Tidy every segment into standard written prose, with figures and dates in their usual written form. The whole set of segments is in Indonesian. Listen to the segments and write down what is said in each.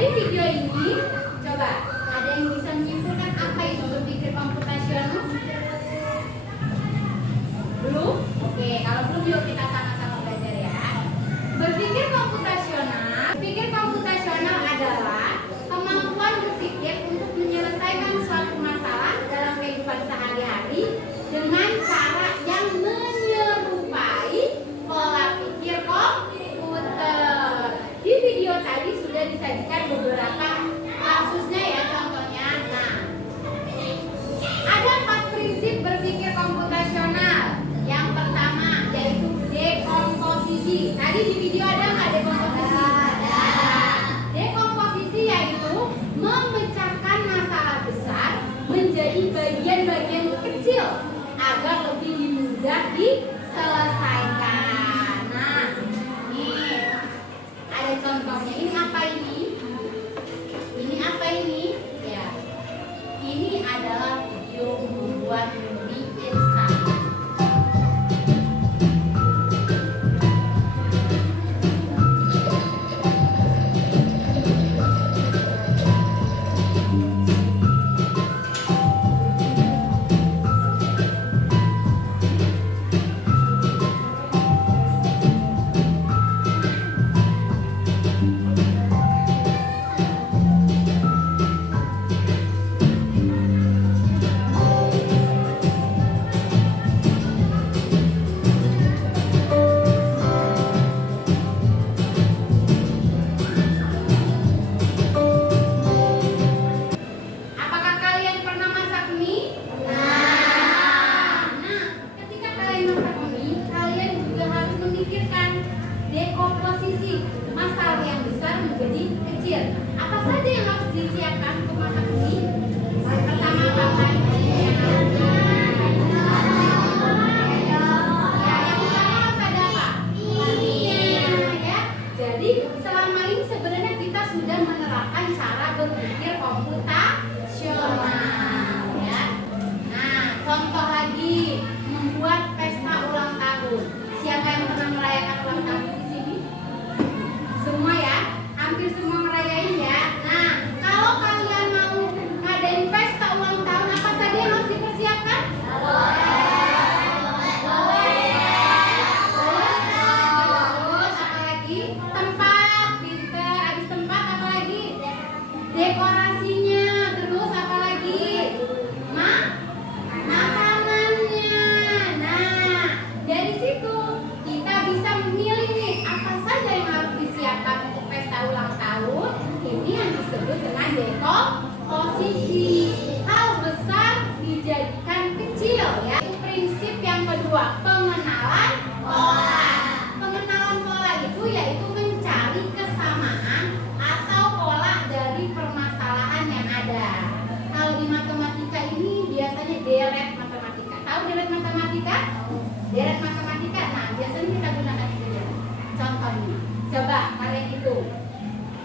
Dari video ini, coba ada yang bisa menyimpulkan apa itu berpikir komputasional? Belum? Oke, kalau belum yuk kita sama-sama belajar ya. Berpikir komputasional adalah kemampuan berpikir untuk menyelesaikan suatu masalah dalam kehidupan sehari-hari dengan cara yang menyerupai pola pikir komputer. Di video tadi sudah disajikan beberapa kasusnya ya, contohnya. Nah, ada 4 prinsip berpikir komputasional. Yang pertama yaitu dekomposisi. Tadi di video ada nggak dekomposisi? Ada. Dekomposisi yaitu memecahkan masalah besar menjadi bagian-bagian kecil agar lebih mudah diselesaikan. Nah, ini ada contohnya. Ini apa ini? Ini apa ini? Ya, ini adalah video membuat mie instan. Dekomposisi masalah yang besar menjadi kecil. Apa saja yang harus disiapkan untuk masak mie? Pertama apa? Yang utama harus ada apa? Ya. Jadi selama ini sebenarnya kita sudah menerapkan cara berpikir komputasional. Ya. Nah, contoh lagi membuat pesta ulang tahun. Siapa yang pernah merayakan ulang tahun? Semua ya, hampir semua ngerayain ya. Nah, kalau kalian mau ngadain pesta ulang tahun, apa saja yang harus dipersiapkan? Terus apa lagi? Tempat, pinter. Habis tempat apa lagi? Dekorasinya. Terus apa lagi? Makanannya. Nah, dari situ kita bisa memilih nih apa saja yang harus disiapkan untuk pesta ulang tahun. Ini yang disebut dengan dekomposisi. Hal besar dijadikan kecil ya. Prinsip yang kedua, pengenalan pola. Pengenalan pola itu yaitu mencari kesamaan atau pola dari permasalahan yang ada. Kalau di matematika ini biasanya deret matematika. Tahu deret matematika? Deret matematika. Nah, biasanya kita gunakan itu. Contohnya, coba kalian hitung.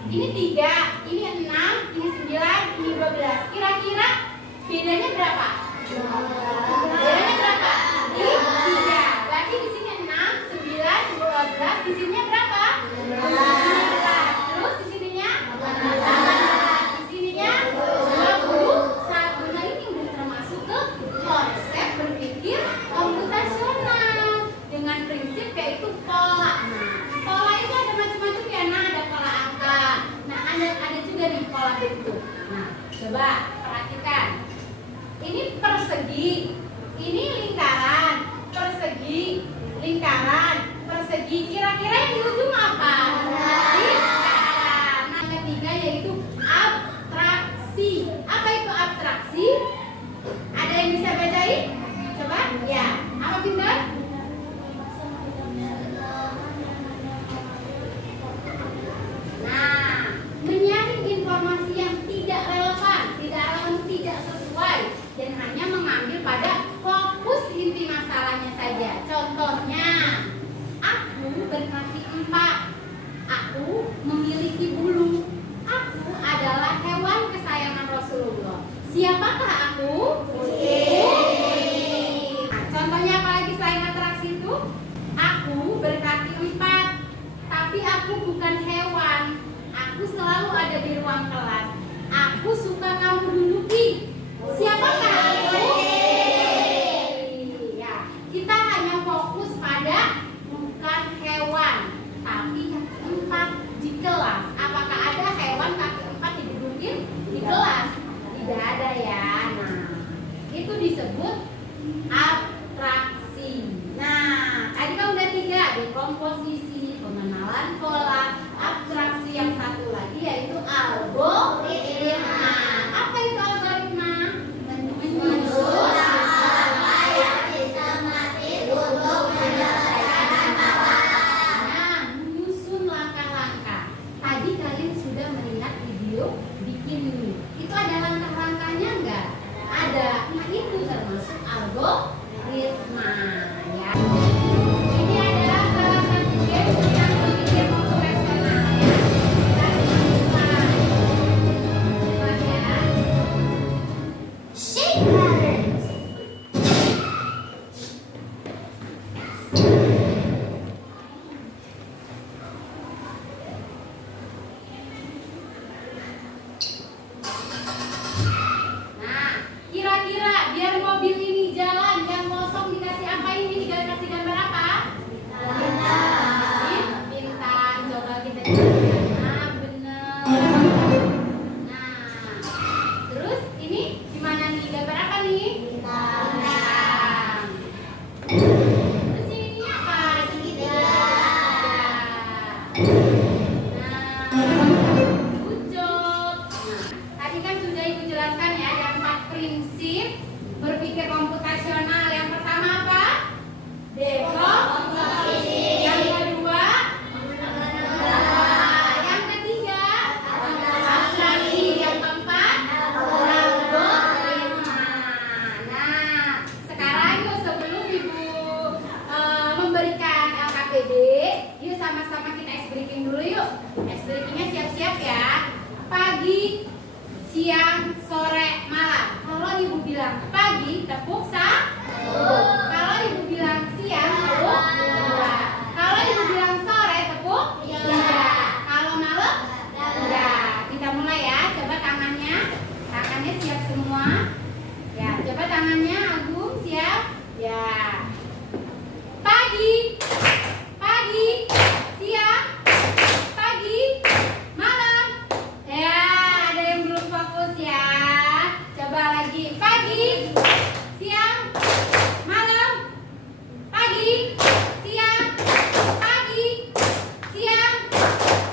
Ini 3, ini 6, ini 9, ini 12. Kira-kira bedanya berapa? Bedanya berapa? 3. Berarti di sini 6, 9, 12. Di sininya berapa? 15. Terus di sininya 18. Di sininya 21. Nah, ini udah termasuk ke konsep berpikir komputasional dengan prinsip yaitu pola. Pola itu ada macam-macam ya. Nah, ada pola angka. Nah, ada juga nih pola bentuk. Nah, coba perhatikan. Ini persegi, ini lingkaran, persegi, lingkaran, persegi. Kira-kira yang di ujung apa? Lingkaran. Nah, yang ketiga yaitu abstraksi. Apa itu abstraksi? Ada yang bisa bacain? Coba, ya. Apa pintar? Nah, menyaring informasi yang tidak relevan, tidak sesuai, dan hanya mengambil pada fokus inti masalahnya saja. Contohnya, aku berkaki 4. Aku memiliki bulu. Aku adalah hewan kesayangan Rasulullah. Siapakah aku? Nah, contohnya apa lagi selain disebut atraksi. Nah, tadi kan udah 3, dekomposisi, pengenalan pola, abstraksi, yang satu lagi yaitu algoritma. Apa itu algoritma? Menyusun langkah yang sistematis untuk menyelesaikan masalah. Nah, menyusun langkah-langkah. Tadi kalian sudah melihat video bikin ini. Itu ada langkah-langkahnya enggak? Ada. Nah, itu termasuk algoritma ya. Ini adalah salah satu game yang berpikir konvensional ya. Kita mulai. Silakan ya. Shape patterns. Nah, kira-kira biar mobil ini jalan yang kosong dikasih apa ini? Dikasih gambar apa? Bintang. Bintang. Coba kita lihat. Nah, bener. Nah, terus ini gimana nih? Gambar apa nih? Bintang. Terus ini apa? Segitiga. Good job. Nah, tadi kan sudah Ibu jelaskan ya, ada 4 prinsip berpikir komputasional. Yang pertama apa? Dekomposisi. Yang kedua? Yang ketiga? Abstraksi. Yang keempat? Algoritma. Nah, sekarang yuk sebelum Ibu memberikan LKPD, yuk sama-sama kita ice breaking dulu yuk. Ice breakingnya siap-siap ya. Pagi, siang, sore, malam. Kalau Ibu bilang pagi, tepuk 1. Kalau Ibu bilang siang, tepuk 2. Kalau Ibu bilang sore, tepuk 3. Kalau malam, 3. Kita mulai ya. Coba tangannya. Tangannya siap semua. Ya, coba tangannya Agung siap. Ya. Pagi, pagi, siang, pagi, malam. Ya, ada yang belum fokus ya. Coba lagi. Pagi, siang, malam. Pagi, siang, pagi, siang,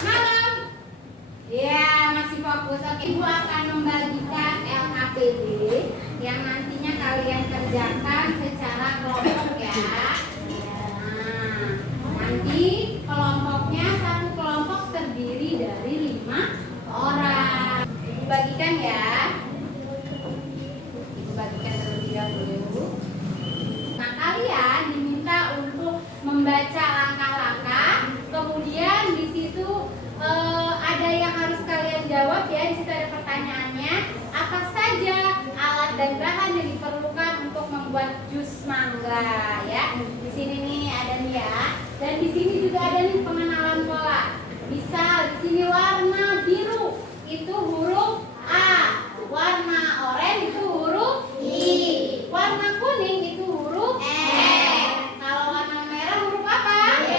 malam. Ya, masih fokus. Oke, Ibu akan membagikan LKPD yang nantinya kalian kerjakan secara kelompok ya. Nah, nanti kelompoknya satu kelompok terdiri dari 5 orang. Ibu bagikan ya. Ibu bagikan terlebih dahulu. Nah, kalian diminta untuk membaca langkah-langkah. Kemudian di situ ada yang harus kalian jawab ya. Di situ ada pertanyaannya. Apa saja alat dan bahan yang diperlukan untuk membuat jus mangga ya. Di sini nih ada nih ya. Dan di sini juga ada nih pengenalan pola. Misal di sini warna biru itu huruf A, warna oranye itu huruf I, warna kuning itu huruf E. Kalau warna merah huruf apa? D.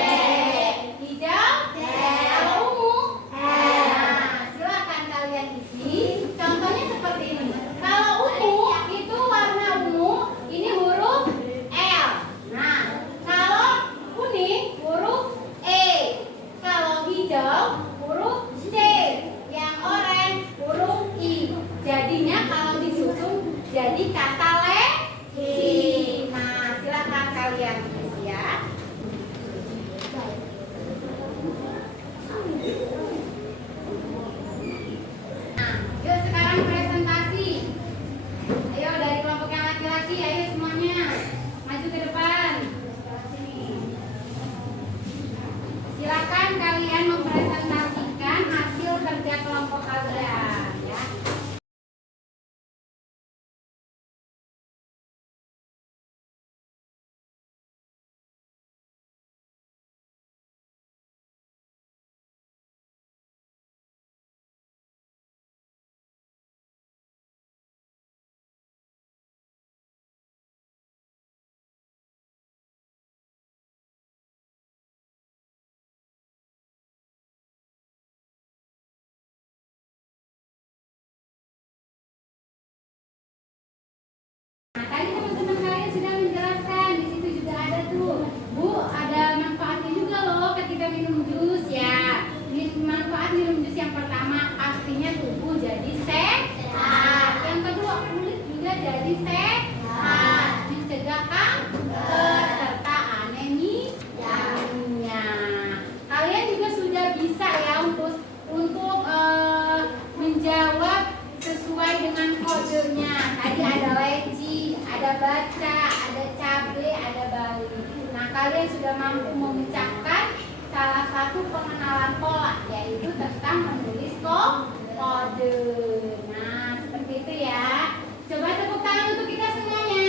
Hijau? D. Kalau ungu? Nah, silakan kalian isi. Contohnya seperti ini. Kalau ungu itu warna ungu, ini huruf L. Nah, kalau kuning huruf E. Kalau hijau huruf C. Yang oranye huruf I. Jadinya kalau disusun jadi kata legi. Nah, silakan kalian isi ya. Nah, yuk sekarang presentasi. Ayo dari kelompok yang laki-laki, ayo semuanya maju ke depan. Sini. Silakan kalian mempresentasikan hasil kerja kelompok kalian ya. kalian sudah mampu mengucapkan salah satu pengenalan pola, yaitu tentang menulis kode. Nah, seperti itu ya. Coba tepuk tangan untuk kita semuanya.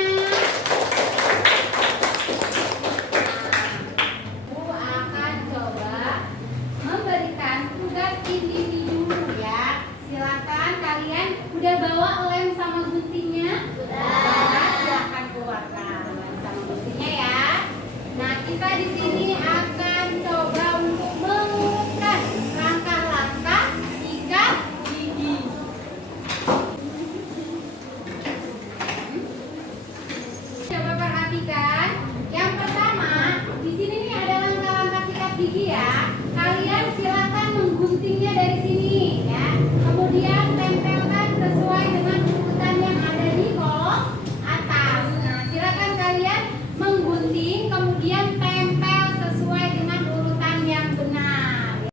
Aku akan coba memberikan tugas individu ya. Silakan kalian udah bawa lem sama guntingnya? Udah. Silakan keluarkan lem sama guntingnya ya. Nah, kita di sini akan coba untuk mengurutkan langkah-langkah sikat gigi. Coba perhatikan. Yang pertama, di sini nih ada langkah-langkah sikat gigi ya. Kalian silakan mengguntingnya dari sini ya. Kemudian tempelkan sesuai dengan urutan yang ada di kolom atas. Nah, silakan kalian menggunting kemudian tempel sesuai dengan urutan yang benar.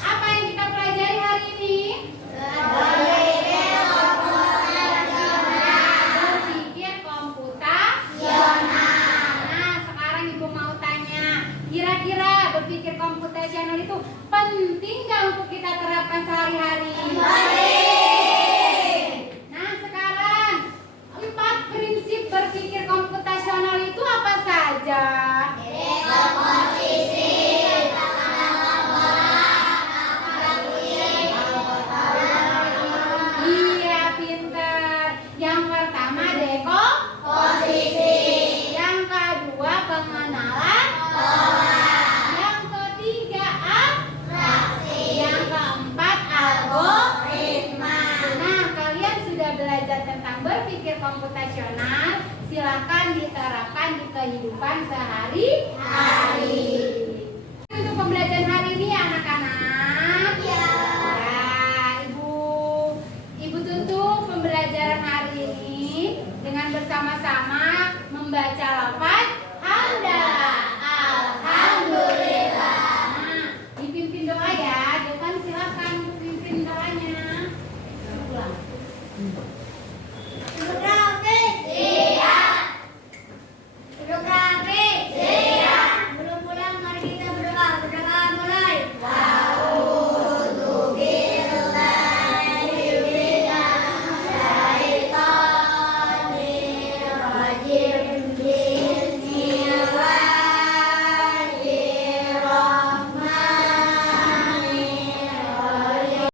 Apa yang kita pelajari hari ini? Berpikir komputasional. Nah, sekarang Ibu mau tanya, kira-kira berpikir komputasional itu penting nggak untuk kita terapkan sehari-hari? Nah, sekarang 4 prinsip berpikir komputasional itu apa saja? Iya, pintar. Yang pertama dekomposisi. Yang kedua pengenalan pola. Yang ketiga atraksi. Yang keempat algoritma. Nah, kalian sudah belajar tentang berpikir komputasional. Silakan diterapkan di kehidupan sehari-hari. Untuk pembelajaran hari ini ya anak-anak. Ya, Ibu tutup pembelajaran hari ini dengan bersama-sama membaca lafaz